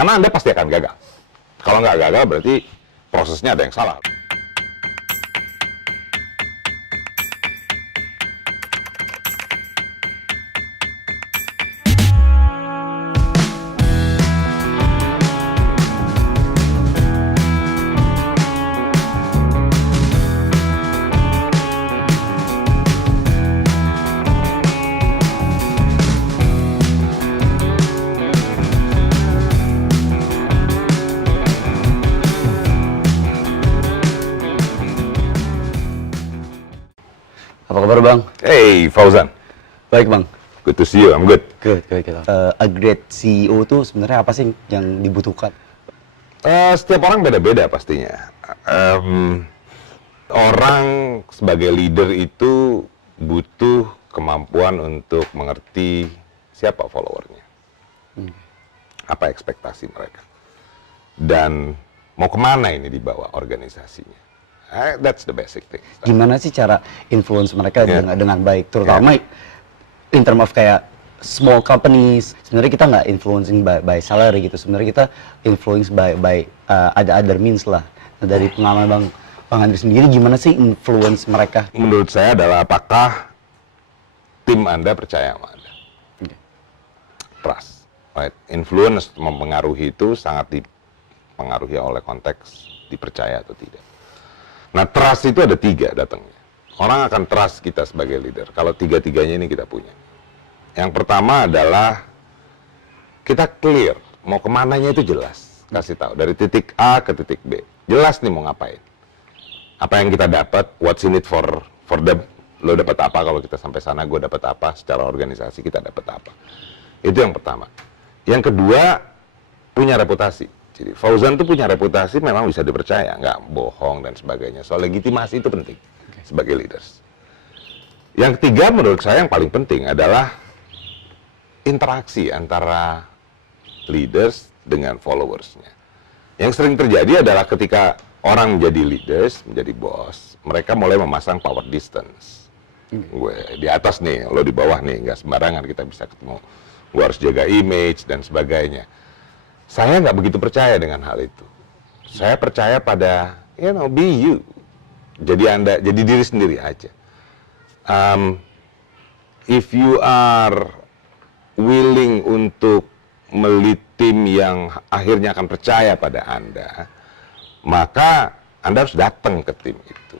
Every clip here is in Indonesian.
Karena Anda pasti akan gagal. Kalau nggak gagal berarti prosesnya ada yang salah. Apa kabar Bang? Hey Fauzan, Baik Bang. good to see you, I'm good. Good. A great CEO itu sebenarnya apa sih yang dibutuhkan? Setiap orang beda-beda pastinya. Orang sebagai leader itu butuh kemampuan untuk mengerti siapa followernya, apa ekspektasi mereka, dan mau kemana ini dibawa organisasinya. That's the basic thing. Gimana sih cara influence mereka dengan baik, terutama in term of kayak small companies. Sebenarnya kita nggak influencing by salary gitu. Sebenarnya kita influence by ada other means lah. Nah, dari pengalaman Bang Andri sendiri, gimana sih influence mereka? Menurut saya adalah apakah tim Anda percaya sama Anda. Trust, right? Influence mempengaruhi itu sangat dipengaruhi oleh konteks dipercaya atau tidak. Nah, trust itu ada 3 datangnya. Orang akan trust kita sebagai leader kalau 3-3-nya ini kita punya. Yang pertama adalah kita clear, mau kemananya itu jelas. Kasih tahu, dari titik A ke titik B. Jelas nih mau ngapain. Apa yang kita dapat, what's in it for them. Lo dapat apa kalau kita sampai sana, gue dapat apa, secara organisasi kita dapat apa. Itu yang pertama. Yang kedua, punya reputasi. Jadi Fauzan tuh punya reputasi memang bisa dipercaya, nggak bohong dan sebagainya. Soal legitimasi itu penting sebagai leaders. Yang ketiga menurut saya yang paling penting adalah interaksi antara leaders dengan followersnya. Yang sering terjadi adalah ketika orang menjadi leaders, menjadi bos, mereka mulai memasang power distance. Gue di atas nih, lo di bawah nih, nggak sembarangan kita bisa ketemu. Gue harus jaga image dan sebagainya. Saya nggak begitu percaya dengan hal itu. Saya percaya pada, be you. Jadi Anda, jadi diri sendiri aja. If you are willing untuk melead tim yang akhirnya akan percaya pada Anda, maka Anda harus datang ke tim itu.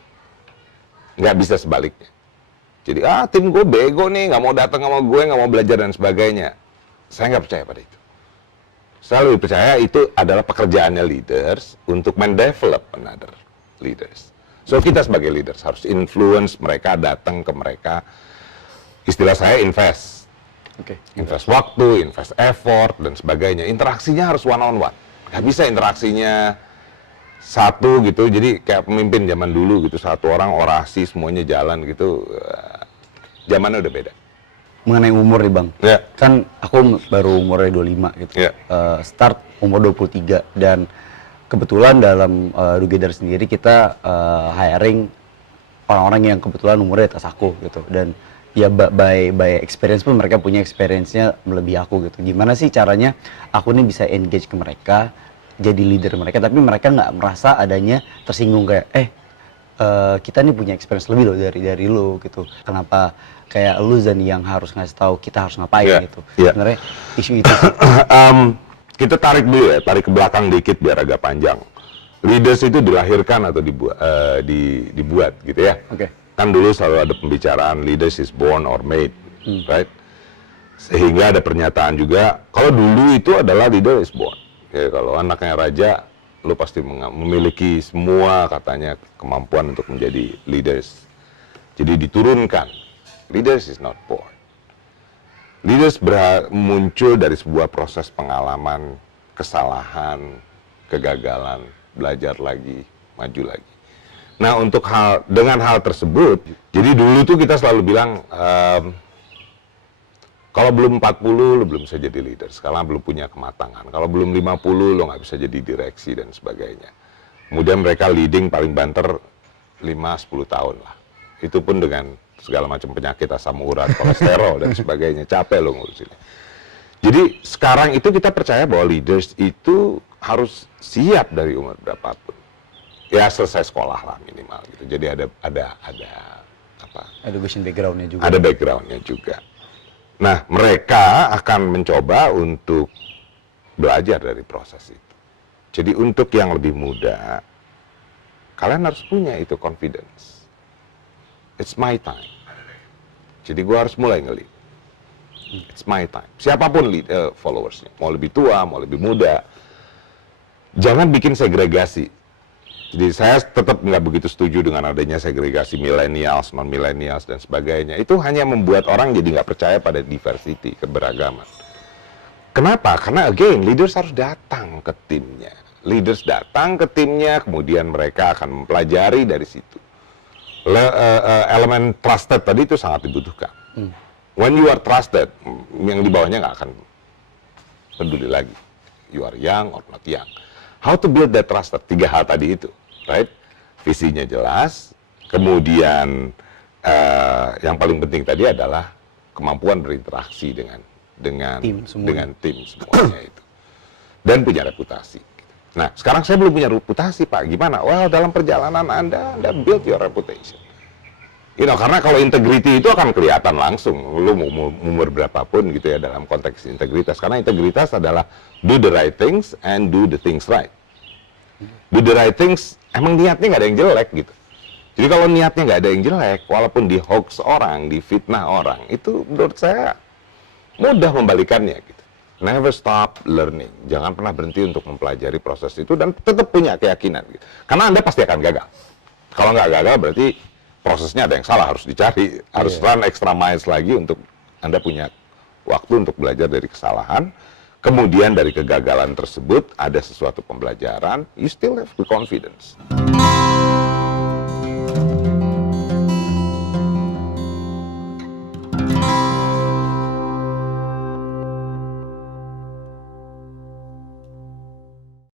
Nggak bisa sebaliknya. Jadi, tim gue bego nih, nggak mau datang sama gue, nggak mau belajar dan sebagainya. Saya nggak percaya pada itu. Saya lebih percaya itu adalah pekerjaannya leaders untuk mendevelop another leaders. So kita sebagai leaders harus influence mereka, datang ke mereka. Istilah saya invest. Invest waktu, invest effort, dan sebagainya. Interaksinya harus one on one. Nggak bisa interaksinya satu gitu, jadi kayak pemimpin zaman dulu gitu, satu orang orasi semuanya jalan gitu. Zamannya udah beda. Mengenai umur nih Bang, kan aku baru umurnya 25 gitu, start umur 23, dan kebetulan dalam Together sendiri kita hiring orang-orang yang kebetulan umurnya atas aku gitu, dan ya by experience pun mereka punya experience-nya melebihi aku gitu. Gimana sih caranya aku nih bisa engage ke mereka, jadi leader mereka, tapi mereka nggak merasa adanya tersinggung kayak, kita nih punya experience lebih loh dari lo gitu. Kenapa kayak lu Zan yang harus ngasih tahu kita harus ngapain gitu. Sebenarnya isu itu kita tarik dulu ya, tarik ke belakang dikit biar agak panjang. Leaders itu dilahirkan atau dibuat gitu ya. Kan dulu selalu ada pembicaraan leaders is born or made, right? Sehingga ada pernyataan juga kalau dulu itu adalah leader is born. Ya, kalau anaknya raja, lo pasti memiliki semua katanya kemampuan untuk menjadi leaders. Jadi diturunkan. Leaders is not born. Leaders muncul dari sebuah proses pengalaman, kesalahan, kegagalan, belajar lagi, maju lagi. Nah, dengan hal tersebut, jadi dulu tuh kita selalu bilang, kalau belum 40 lo belum bisa jadi leader, sekarang belum punya kematangan. Kalau belum 50 lo nggak bisa jadi direksi dan sebagainya. Kemudian mereka leading paling banter 5-10 tahun lah. Itu pun dengan segala macam penyakit asam urat, kolesterol dan sebagainya, capek lo ngurusin. Jadi sekarang itu kita percaya bahwa leaders itu harus siap dari umur berapapun. Ya selesai sekolah lah minimal gitu. Jadi ada apa? Education background-nya juga. Ada background-nya juga. Nah, mereka akan mencoba untuk belajar dari proses itu. Jadi untuk yang lebih muda, kalian harus punya itu confidence. It's my time. Jadi gue harus mulai nge-lead. It's my time. Siapapun followersnya, mau lebih tua, mau lebih muda, jangan bikin segregasi. Jadi saya tetap nggak begitu setuju dengan adanya segregasi millennials, non-millennials, dan sebagainya. Itu hanya membuat orang jadi nggak percaya pada diversity, keberagaman. Kenapa? Karena again, leaders harus datang ke timnya. Leaders datang ke timnya, kemudian mereka akan mempelajari dari situ. Elemen trusted tadi itu sangat dibutuhkan. When you are trusted, yang di bawahnya nggak akan peduli lagi. You are young or not young. How to build that trusted? 3 hal tadi itu, right? Visinya jelas, kemudian yang paling penting tadi adalah kemampuan berinteraksi dengan tim semuanya itu, dan punya reputasi. Nah, sekarang saya belum punya reputasi, Pak. Gimana? Well, dalam perjalanan Anda build your reputation. Karena kalau integrity itu akan kelihatan langsung, lu umur berapapun gitu ya dalam konteks integritas. Karena integritas adalah do the right things and do the things right. Do the right things, emang niatnya nggak ada yang jelek gitu. Jadi kalau niatnya nggak ada yang jelek, walaupun di hoax orang, di fitnah orang, itu menurut saya mudah membalikannya gitu. Never stop learning. Jangan pernah berhenti untuk mempelajari proses itu dan tetap punya keyakinan gitu. Karena Anda pasti akan gagal. Kalau nggak gagal berarti prosesnya ada yang salah, harus dicari, harus run extra miles lagi untuk Anda punya waktu untuk belajar dari kesalahan. Kemudian dari kegagalan tersebut ada sesuatu pembelajaran, you still have the confidence.